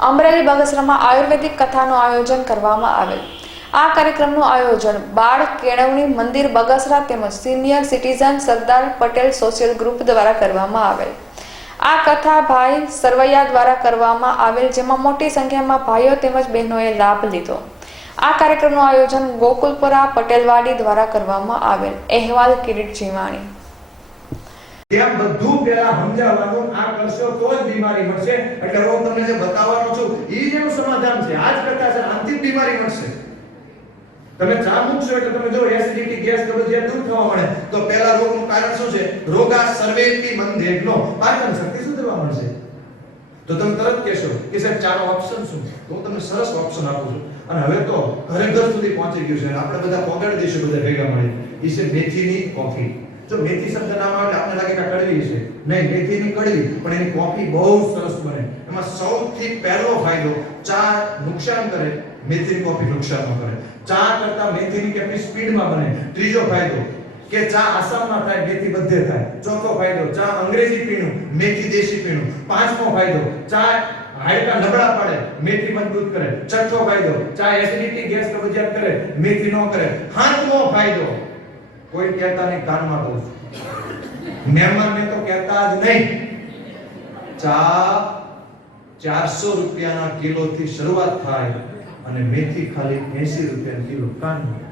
અમરેલી બગસરામાં આયુર્વેદિક કથાનું આયોજન કરવામાં આવેલ. આ કાર્યક્રમનું આયોજન બાળ કેળવણી મંદિર બગસરા તેમજ senior citizen Sardar Patel social group દ્વારા કરવામાં આવેલ. આ કથા ભાઈ સરવૈયા દ્વારા કરવામાં આવેલ, જેમાં મોટી સંખ્યામાં ભાઈઓ તેમજ બહેનોએ લાભ લીધો. આ કાર્યક્રમનું આયોજન ગોકુલપુરા પટેલવાડી દ્વારા કરવામાં આવેલ. અહેવાલ કિરીટ જીવાણી. બધું પેલા સમજાવવાનું, આ કરશો તો જ બીમારી મળશે. એટલે રોગ તમને જે બતાવવાનો છું ઈ જેનું સમાધાન છે આ જ કરતા છે અંતિમ બીમારી મળશે તમે ચા મૂકશો એટલે તમે જો એસિડિટી ગેસ કબજિયાત દૂર થવા મળે, તો પહેલા રોગનું કારણ શું છે? રોગા સર્વેપી મંદેગનો પાચન શક્તિ સુધરવા મળશે? તો તમે તરત કહેશો કે સાહેબ, ચાનો ઓપ્શન શું? તો હું તમને સરસ ઓપ્શન આપું છું. અને હવે તો ઘરે ઘર સુધી પહોંચી ગયું છે આપણે બધા પહોંચાડી દઈશું, બધા ભેગા મળી ઈ છે મેથીની કોફી જો મેથી શબ્દ નામ આવે એટલે લાગે કે કડવી છે. નહીં, મેથીની કડવી, પણ એની કોફી બહુ સરસ બને. એમાં સૌથી પહેલો ફાયદો, ચા નુકસાન કરે, મેથીની કોફી નુકસાન કરે. ચા કરતા મેથીની કોફી સ્પીડમાં બને? ત્રીજો ફાયદો, કે ચા આસામમાં થાય, મેથી બધે થાય. ચોથો ફાયદો, ચા અંગ્રેજી પીણું, મેથી દેશી પીણું. પાંચમો ફાયદો, ચા હાડકા નબળા પાડે, મેથી મજબૂત કરે. છઠ્ઠો ફાયદો, ચા એસિડિટી ગેસ કબજિયાત કરે, મેથી ન કરે. સાતમો ફાયદો કોઈ કહેતા નહીં, કાનમાં કહું છું. મહેમાનને તો કહેતા જ નહીં. ચા ચારસો રૂપિયાના કિલો થી શરૂઆત થાય અને મેથી ખાલી એસી રૂપિયા કિલો કાનમાં.